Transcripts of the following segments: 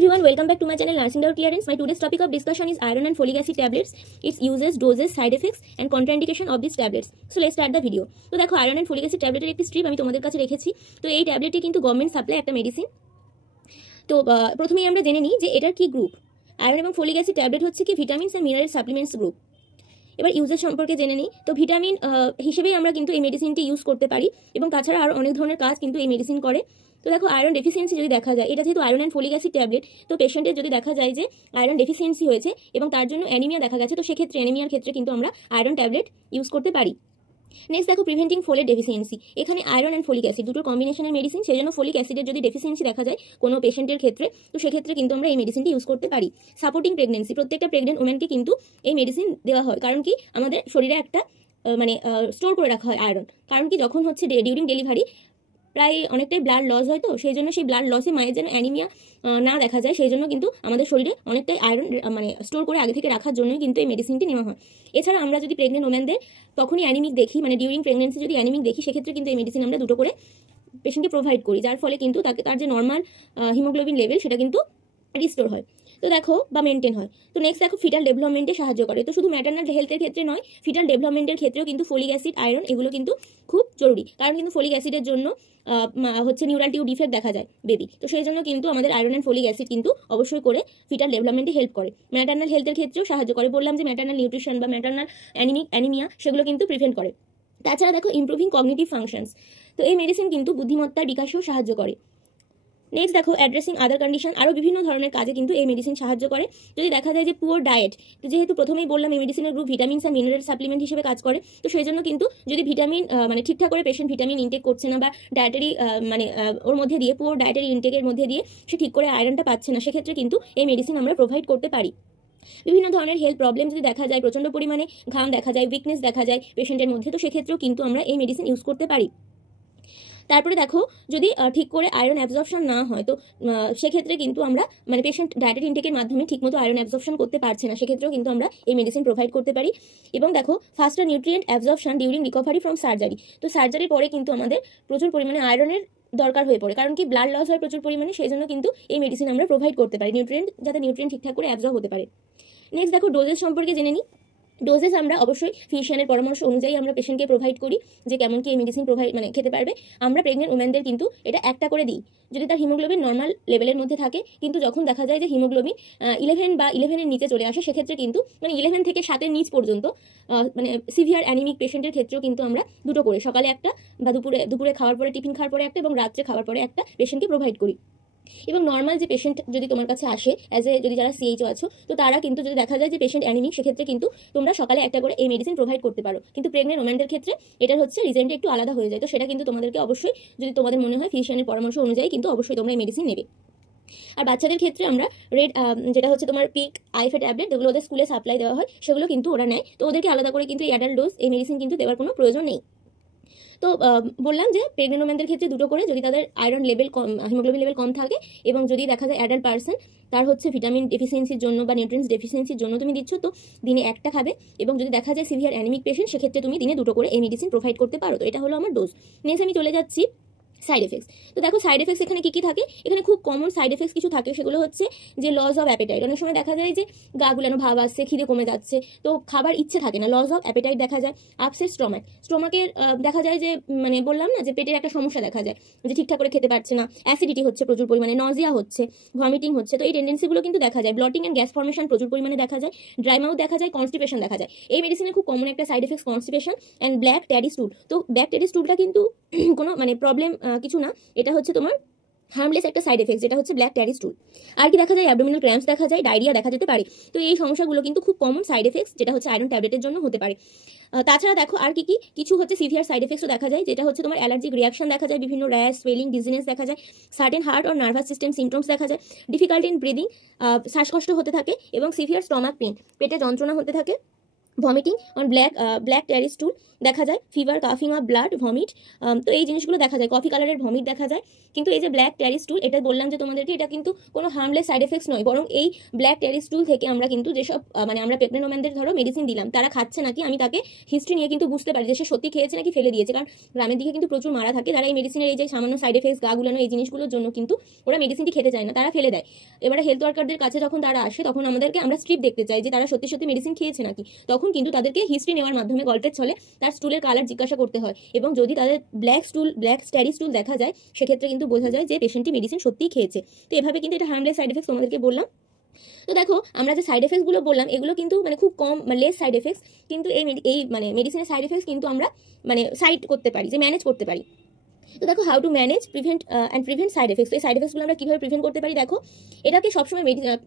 Everyone, welcome back to my channel Nursing Doubt Clearance. My today's topic of discussion is iron and folic acid tablets, its uses, doses, side effects and contraindication of these tablets. So let's start the video. তো দেখো iron and folic acid tablet এর একটি strip আমি তোমাদের কাছে রেখেছি। তো এই ট্যাবলেটটি কিন্তু গভর্নমেন্ট সাপ্লাই একটা মেডিসিন। তো প্রথমেই আমরা জেনে নিই যে এটার কি গ্রুপ। আয়রন এবং ফলিক অ্যাসিড ট্যাবলেট হচ্ছে কি vitamins and mineral supplements group. এবার ইউজের সম্পর্কে জেনে নিই। তো ভিটামিন হিসেবেই আমরা কিন্তু এই মেডিসিনটি ইউজ করতে পারি এবং তাছাড়া আরও অনেক ধরনের কাজ কিন্তু এই মেডিসিন করে। তো দেখো আয়রন ডেফিসিয়েন্সি যদি দেখা যায়, এটা যেহেতু iron and folic acid tablet, তো পেশেন্টের যদি দেখা যায় যে আয়রন ডেফিসিয়েন্সি হয়েছে এবং তার জন্য অ্যানিমিয়া দেখা গেছে, তো সেক্ষেত্রে অ্যানিমিয়ার ক্ষেত্রে কিন্তু আমরা আয়রন ট্যাবলেট ইউজ করতে পারি। নেক্সট দেখো প্রিভেন্টিং ফোলেট ডেফিসিয়েন্সি। এখানে আয়রন অ্যান্ড ফলিক অ্যাসিড দুটোর কম্বিনেশনের মেডিসিন, সেই জন্য ফলিক অ্যাসিডের যদি ডেফিসিয়েন্সি দেখা যায় কোনো পেশেন্টের ক্ষেত্রে, তো সেক্ষেত্রে কিন্তু আমরা এই মেডিসিনটি ইউজ করতে পারি। সাপোর্টিং প্রেগনেন্সি, প্রত্যেকটা প্রেগনেন্ট ওমেনকে কিন্তু এই মেডিসিন দেওয়া হয়, কারণ কি আমাদের শরীরে একটা স্টোর করে রাখা হয় আয়রন। কারণ কি যখন হচ্ছে ডিউরিং ডেলিভারি প্রায় অনেকটাই ব্লাড লস হয়, তো সেই জন্য সেই ব্লাড লসে মায়ের যেন অ্যানিমিয়া না দেখা যায়, সেই জন্য কিন্তু আমাদের শরীরে অনেকটাই আয়রন স্টোর করে আগে থেকে রাখার জন্যই কিন্তু এই মেডিসিনটি নেওয়া হয়। এছাড়া আমরা যদি প্রেগনেন্ট ওমেনদের তখনই অ্যানিমিক দেখি, ডিউরিং প্রেগনেন্সি যদি অ্যানিমিক দেখি, সেক্ষেত্রে কিন্তু এই মেডিসিন আমরা দুটো করে পেশেন্টকে প্রোভাইড করি, যার ফলে কিন্তু তার যে নর্মাল হিমোগ্লোবিন লেভেল সেটা কিন্তু রিস্টোর হয়, তো দেখো বা মেনটেন হয়। তো নেক্সট দেখো ফিটাল ডেভেলপমেন্টে সাহায্য করে। তো শুধু ম্যাটারনাল হেলথের ক্ষেত্রে নয়, ফিটাল ডেভেলপমেন্টের ক্ষেত্রেও কিন্তু ফলিক অ্যাসিড, আয়রন এগুলো কিন্তু খুব জরুরি, কারণ কিন্তু ফলিক অ্যাসিডের জন্য হচ্ছে নিউরাল টিউব ডিফেক্ট দেখা যায় বেবি, তো সেই জন্য কিন্তু আমাদের আয়রন অ্যান্ড ফলিক অ্যাসিড কিন্তু অবশ্যই করে ফিটাল ডেভেলপমেন্টে হেল্প করে। ম্যাটারনাল হেলথের ক্ষেত্রেও সাহায্য করে, বললাম যে ম্যাটারনাল নিউট্রিশন বা ম্যাটারনাল অ্যানিমিয়া সেগুলো কিন্তু প্রিভেন্ট করে। তাছাড়া দেখো ইমপ্রুভিং কগনিটিভ ফাংশনস, তো এই মেডিসিন কিন্তু বুদ্ধিমত্তার বিকাশেও সাহায্য করে। নেক্সট দেখো অ্যাড্রেসিং আদার কন্ডিশন, আরও বিভিন্ন ধরনের কাজে কিন্তু এই মেডিসিন সাহায্য করে। যদি দেখা যায় যে পুয়ার ডায়েট, তো যেহেতু প্রথমেই বললাম এই মেডিসিনের group vitamins and mineral supplement হিসেবে কাজ করে, তো সেই জন্য কিন্তু যদি ভিটামিন ঠিকঠাক করে পেশেন্ট ভিটামিন ইনটেক করছে না বা ডায়েটারি ওর মধ্যে দিয়ে পুয়ার ডায়েটারি ইনটেকের মধ্যে দিয়ে সে ঠিক করে আয়রনটা পাচ্ছে না, সেক্ষেত্রে কিন্তু এই মেডিসিন আমরা প্রোভাইড করতে পারি। বিভিন্ন ধরনের হেলথ প্রবলেম যদি দেখা যায়, প্রচণ্ড পরিমাণে ঘাম দেখা যায়, উইকনেস দেখা যায় পেশেন্টের মধ্যে, তো সেক্ষেত্রেও কিন্তু আমরা এই মেডিসিন ইউজ করতে পারি। তারপরে দেখো যদি ঠিক করে আয়রন অ্যাবজর্পশন না হয়, তো সেক্ষেত্রে কিন্তু আমরা পেশেন্ট ডায়েটারি ইনটেকের মাধ্যমে ঠিকমতো আয়রন অ্যাবজর্পশন করতে পারছে না, সেক্ষেত্রেও কিন্তু আমরা এই মেডিসিন প্রোভাইড করতে পারি। এবং দেখো ফাস্টার nutrient absorption during recovery from surgery, তো সার্জারির পরে কিন্তু আমাদের প্রচুর পরিমাণে আয়রনের দরকার হয়ে পড়ে, কারণ কি ব্লাড লস হয় প্রচুর পরিমাণে, সেই জন্য কিন্তু এই মেডিসিন আমরা প্রোভাইড করতে পারি যাতে নিউট্রিয়েন্ট ঠিকঠাক করে অ্যাবজর্ব হতে পারে। নেক্সট দেখো ডোজেস সম্পর্কে জেনে নিই। ডোজেস আমরা অবশ্যই ফিজিশিয়ানের পরামর্শ অনুযায়ী আমরা পেশেন্টকে প্রোভাইড করি যে কেমন কি এই মেডিসিন খেতে পারবে। আমরা প্রেগনেন্ট ওমেনদের কিন্তু এটা একটা করে দিই যদি তার হিমোগ্লোবিন নর্মাল লেভেলের মধ্যে থাকে, কিন্তু যখন দেখা যায় যে হিমোগ্লোবিন 11 বা 11-এর নিচে চলে আসে, সেক্ষেত্রে কিন্তু 11 থেকে 7-এর নিচ পর্যন্ত সিভিয়ার অ্যানিমিক পেশেন্টের ক্ষেত্রেও কিন্তু আমরা দুটো করে, সকালে একটা বা দুপুরে খাওয়ার পরে, টিফিন খাওয়ার পরে একটা এবং রাত্রে খাওয়ার পরে একটা পেশেন্টকে প্রোভাইড করি। এবং নর্মাল যে পেশেন্ট যদি তোমার কাছে আসে যদি যারা সিএইচও আছো, তো তারা কিন্তু যদি দেখা যায় যে পেশেন্ট অ্যানিমিক, সেক্ষেত্রে কিন্তু তোমরা সকালে একটা করে এই মেডিসিন প্রোভাইড করতে পারো। কিন্তু প্রেগনেন্ট ওমেনদের ক্ষেত্রে এটার হচ্ছে রিজেন্টটা একটু আলাদা হয়ে যায়, তো সেটা কিন্তু তোমাদেরকে অবশ্যই যদি তোমাদের মনে হয় ফিজিশিয়ানের পরামর্শ অনুযায়ী কিন্তু অবশ্যই তোমরা এই মেডিসিন নেবে। আর বাচ্চাদের ক্ষেত্রে আমরা রেড যেটা হচ্ছে তোমার পিক আইফে ট্যাবলেট, যেগুলো ওদের স্কুলে সাপ্লাই দেওয়া হয়, সেগুলো কিন্তু ওরা নেয়, তো ওদেরকে আলাদা করে কিন্তু এই অ্যাডাল্ট ডোজ এই মেডিসিন কিন্তু দেওয়ার কোনো প্রয়োজন নেই। তো বললাম যে প্রেগনেন্ট ওমেনদের ক্ষেত্রে দুটো করে, যদি তাদের আয়রন লেভেল কম, হিমোগ্লোবিন লেভেল কম থাকে, এবং যদি দেখা যায় অ্যাডাল্ট পার্সন তার হচ্ছে ভিটামিন ডেফিসিয়েন্সির জন্য বা নিউট্রিয়েন্টস ডেফিসিয়েন্সির জন্য তুমি দিচ্ছ, তো দিনে একটা খাবে। এবং যদি দেখা যায় সিভিয়ার অ্যানিমিক পেশেন্ট, সেক্ষেত্রে তুমি দিনে দুটো করে এই মেডিসিন প্রোভাইড করতে পারো। তো এটা হলো আমার ডোজ। নেক্সট আমি চলে যাচ্ছি সাইড এফেক্টস। তো দেখো সাইড এফেক্টস এখানে কি থাকে, এখানে খুব কমন সাইড এফেক্টস কিছু থাকে, সেগুলো হচ্ছে যে লস অফ অ্যাপেটাইট। অনেক সময় দেখা যায় যে গা গুলানো ভাব আসছে, খিদে কমে যাচ্ছে, তো খাবার ইচ্ছে থাকে না, লস অফ অ্যাপেটাইট দেখা যায়। আপসেট স্টমাকের দেখা যায় যে বললাম না যে পেটের একটা সমস্যা দেখা যায়, যে ঠিকঠাক করে খেতে পারছে না, অ্যাসিডিটি হচ্ছে প্রচুর পরিমাণে, নজিয়া হচ্ছে, ভমিটিং হচ্ছে, তো এই টেন্ডেন্সিগুলো কিন্তু দেখা যায়। ব্লটিং অ্যান্ড গ্যাস ফর্মেশন প্রচুর পরিমাণে দেখা যায়, ড্রাই মাউথ দেখা যায়, কনস্টিপেশন দেখা যায়। এই মেডিসিনের খুব কমন একটা side effects constipation and black teddy স্টুল। তো ব্ল্যাক ট্যাডি স্টুলটা কিন্তু কোনো প্রবলেম কিছু না, এটা হচ্ছে তোমার হার্মলেস একটা সাইড এফেক্ট, যেটা হচ্ছে ব্ল্যাক ট্যাডি স্টুল। আর কি দেখা যায়, অ্যাবডোমিনাল ক্র্যাম্পস দেখা যায়, ডায়রিয়া দেখা যেতে পারে। তো এই সমস্যাগুলো কিন্তু খুব কমন সাইড এফেক্টস, যেটা হচ্ছে আয়রন ট্যাবলেটের জন্য হতে পারে। তাছাড়া দেখো আর কি কিছু হচ্ছে সিভিয়ার সাইড এফেক্টসও দেখা যায়, যেটা হচ্ছে তোমার অ্যালার্জিক রিয়াকশন দেখা যায়, বিভিন্ন র্যাশ, সোয়েলিং, ডিজিনেস দেখা যায়, certain heart or nervous system symptoms দেখা যায়, ডিফিকাল্টি ইন ব্রিদিং, শ্বাসকষ্ট হতে থাকে, এবং সিভিয়ার স্টমাক পেন, পেটে যন্ত্রণা হতে থাকে, ভমিটিং অন ব্ল্যাক ট্যারি স্টুল দেখা যায়, ফিভার, কাফিং অফ ব্লাড, ভমিট। তো এই জিনিসগুলো দেখা যায়, কফি কালারের ভমিট দেখা যায়। কিন্তু এই যে ব্ল্যাক ট্যারি স্টুল, এটা বললাম যে তোমাদেরকে এটা কিন্তু কোনো হার্মলেস সাইড এফেক্টস নয়, বরং এই ব্ল্যাক ট্যারি স্টুল থেকে আমরা কিন্তু যেসব মানে আমরা প্রেগনেন্ট ওমেনদের ধরো মেডিসিন দিলাম, তারা খাচ্ছে নাকি, আমি তাকে হিস্ট্রি নিয়ে কিন্তু বুঝতে পারি যে সে সত্যি খেয়েছে নাকি ফেলে দিয়েছে। কারণ গ্রামের দিকে কিন্তু প্রচুর মারা থাকে, তারা এই মেডিসিনের এই যে সামান্য সাইড এফেক্টস, গা গুলানো, এই জিনিসগুলোর জন্য কিন্তু ওরা মেডিসিনটি খেতে চায় না, তারা ফেলে দেয়। এবারে হেলথ ওয়ার্কারদের কাছে যখন তারা আসে, তখন আমরা স্ট্রিপ দেখতে চাই যে তারা সত্যি সত্যি মেডিসিন খেয়েছে নাকি। তখন কিন্তু তাদেরকে হিস্ট্রি নেওয়ার মাধ্যমে গল্পের ছলে তার স্টুলের কালার জিজ্ঞাসা করতে হয়, এবং যদি তাদের ব্ল্যাক স্ট্যারি স্টুল দেখা যায়, সেক্ষেত্রে কিন্তু বোঝা যায় যে পেশেন্টটি মেডিসিন সত্যিই খেয়েছে। তো এভাবে কিন্তু এটা হার্মলেস সাইড এফেক্টস তোমাদেরকে বললাম। তো দেখো আমরা যে সাইড এফেক্টসগুলো বললাম, এগুলো কিন্তু মানে খুব কম, মানে লেস সাইড এফেক্টস, কিন্তু এই মানে মেডিসিনের সাইড এফেক্টস কিন্তু আমরা মানে সাইড করতে পারি, যে ম্যানেজ করতে পারি। তো দেখো how to manage prevent side effects. এই সাইড এফেক্টসগুলো আমরা কীভাবে প্রিভেন্ট করতে পারি? দেখো, এটাকে সবসময়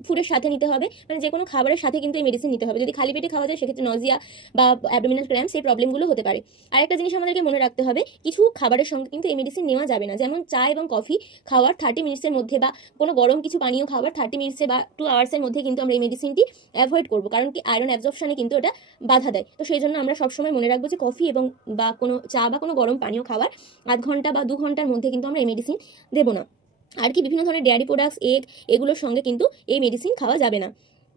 ফুডের সাথে নিতে হবে, মানে যে কোনো খাবারের সাথে কিন্তু এই মেডিসিন নিতে হবে। যদি খালি পেটে খাওয়া যায়, সেক্ষেত্রে নজিয়া বা অ্যাবডোমিনাল ক্র্যাম্পস, এই প্রবলেমগুলো হতে পারে। আরেকটা জিনিস আমাদেরকে মনে রাখতে হবে, কিছু খাবারের সঙ্গে কিন্তু এই মেডিসিন নেওয়া যাবে না। যেমন চা এবং কফি খাওয়ার 30 মিনিটসের মধ্যে, বা কোনো গরম কিছু পানীয় খাওয়ার 30 মিনিটসে বা 2 আওয়ার্সের মধ্যে কিন্তু আমরা এই মেডিসিনটি অ্যাভয়েড করবো, কারণ কি আয়রন অ্যাবজর্পশনে কিন্তু এটা বাধা দেয়। তো সেই জন্য আমরা সবসময় মনে রাখবো যে কফি এবং বা কোনো চা বা কোনো গরম পানীয় খাওয়ার 1 ঘন্টা বা 2 ঘন্টার মধ্যে কিন্তু আমরা এই মেডিসিন দেবো না। আর কি বিভিন্ন ধরনের ডেয়ারি প্রোডাক্টস, এগ, এগুলোর সঙ্গে কিন্তু এই মেডিসিন খাওয়া যাবে না।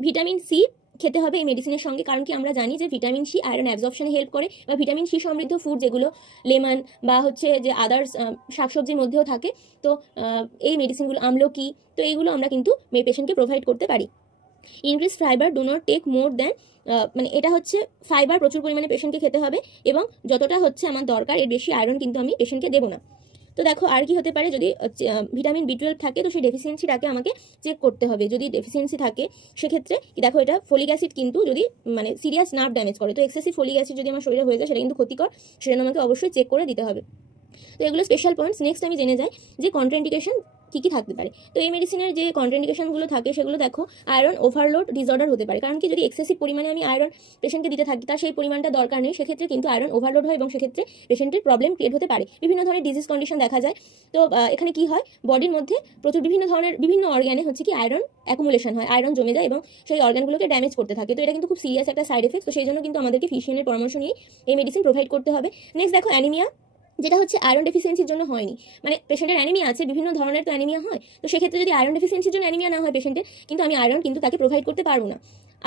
ভিটামিন সি খেতে হবে এই মেডিসিনের সঙ্গে, কারণ কি আমরা জানি যে ভিটামিন সি আয়রন অ্যাবজর্পশনে হেল্প করে, বা ভিটামিন সি সমৃদ্ধ ফুড যেগুলো লেমন বা হচ্ছে যে আদার্স শাকসবজির মধ্যেও থাকে। তো এই মেডিসিনগুলো, আমলকি, তো এইগুলো আমরা কিন্তু পেশেন্টকে প্রোভাইড করতে পারি। Increase fibre, do not take more than, মানে এটা হচ্ছে ফাইবার প্রচুর পরিমাণে পেশেন্টকে খেতে হবে, এবং যতটা হচ্ছে আমার দরকার এর বেশি আয়রন কিন্তু আমি পেশেন্টকে দেবো না। তো দেখো আর কি হতে পারে, যদি ভিটামিন B12 থাকে, তো সেই ডেফিসিয়েন্সিটাকে আমাকে চেক করতে হবে। যদি ডেফিসিয়েন্সি থাকে, সেক্ষেত্রে দেখো এটা ফলিক অ্যাসিড কিন্তু যদি মানে সিরিয়াস নার্ভ ড্যামেজ করে, তো এক্সেসিভ ফলিক অ্যাসিড যদি আমার শরীরে হয়ে যায়, সেটা কিন্তু ক্ষতিকর, সেটা আমাকে অবশ্যই চেক করে দিতে হবে। তো এগুলো স্পেশাল পয়েন্টস। নেক্সট আমি জেনে যাই যে কন্ট্রাইন্ডিকেশন কী কী থাকতে পারে। তো এই মেডিসিনের যে কন্ট্রাইন্ডিকেশনগুলো থাকে, সেগুলো দেখো আয়রন ওভারলোড ডিসঅর্ডার হতে পারে, কারণ কি যদি এক্সেসিভ পরিমাণে আমি আয়রন পেশেন্টকে দিতে থাকি, তার সেই পরিমাণটা দরকার নেই, সেক্ষেত্রে কিন্তু আয়রন ওভারলোড হয়, এবং সেক্ষেত্রে পেশেন্টের প্রবলেম ক্রিয়েট হতে পারে। বিভিন্ন ধরনের ডিজিজ কন্ডিশন দেখা যায়। তো এখানে কি হয়, বডির মধ্যে প্রচুর বিভিন্ন অর্গানে হচ্ছে কি আয়রন অ্যাকুমুলেশন হয়, আয়রন জমে যায় এবং সেই অর্গানগুলোকে ড্যামেজ করতে থাকে। তো এটা কিন্তু খুব সিরিয়াস একটা সাইড এফেক্ট। তো সেই জন্য কিন্তু আমাদেরকে ফিজিশিয়ানের পরামর্শ নিয়ে এই মেডিসিন প্রোভাইড করতে হবে। নেক্সট দেখো অ্যানিমিয়া, যেটা হচ্ছে আয়রন ডেফিসিয়েন্সির জন্য হয়নি, মানে পেশেন্টের অ্যানিমিয়া আছে, বিভিন্ন ধরনের তো অ্যানিমিয়া হয়। তো সেক্ষেত্রে যদি আয়রন ডেফিসিয়েন্সির জন্য অ্যানিমিয়া না হয় পেশেন্টের, কিন্তু আমি আয়রন কিন্তু তাকে প্রোভাইড করতে পারবো না।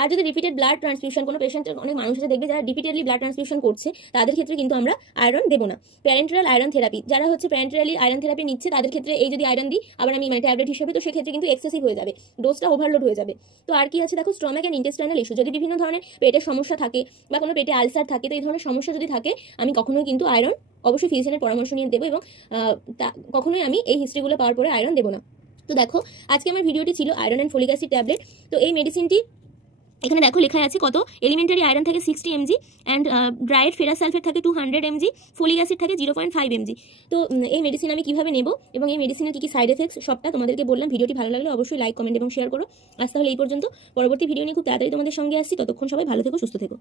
আর যদি রিপিটেড ব্লাড ট্রান্সফিউশন, কোনো পেশেন্টের, অনেক মানুষ আছে দেখবে যারা রিপিটেডলি ব্লাড ট্রান্সফিউশন করছে, তাদের ক্ষেত্রে কিন্তু আমরা আয়রন দেবো না। প্যারেন্টারাল আয়রন থেরাপি, যারা হচ্ছে প্যারেন্টারালি আয়রন থেরাপি নিচ্ছে, তাদের ক্ষেত্রে এই যদি আয়রন দিই আবার আমি মানে ট্যাবলেট হিসেবে, তো সেক্ষেত্রে কিন্তু এক্সেসিভ হয়ে যাবে, ডোজটা ওভারলোড হয়ে যাবে। তো আর কি আছে দেখো, স্টমাক অ্যান্ড ইন্টেস্টাইনাল ইস্যু, যদি বিভিন্ন ধরনের পেটের সমস্যা থাকে বা কোনো পেটে আলসার থাকে, তো এই ধরনের সমস্যা যদি থাকে, আমি কখনোই কিন্তু আয়রন অবশ্যই ফিজিশিয়ানের পরামর্শ নিয়ে দেবো, এবং কখনোই আমি এই হিস্ট্রিগুলো পাওয়ার পরে আয়রন দেবো না। তো দেখো আজকে আমার ভিডিওটি ছিল iron and folic acid tablet. তো এই মেডিসিনটি এখানে দেখো লেখা আছে কত, এলিমেন্টারি আয়রন থাকে 60 mg, and dried ferrous sulphate থাকে 200 mg, ফলিক অ্যাসিড থাকে 0.5 mg। তো এই মেডিসিন আমি কিভাবে নেব এবং এই মেডিসিনের কী কী সাইড এফেক্টস, সবটা তোমাদেরকে বললাম। ভিডিওটি ভালো লাগলে অবশ্যই লাইক, কমেন্ট এবং শেয়ার করো। আজ তাহলে এই পর্যন্ত, পরবর্তী ভিডিও নিয়ে খুব তাড়াতাড়ি তোমাদের সঙ্গে আসছি। ততক্ষণ সবাই ভালো থেকো, সুস্থ থেকো।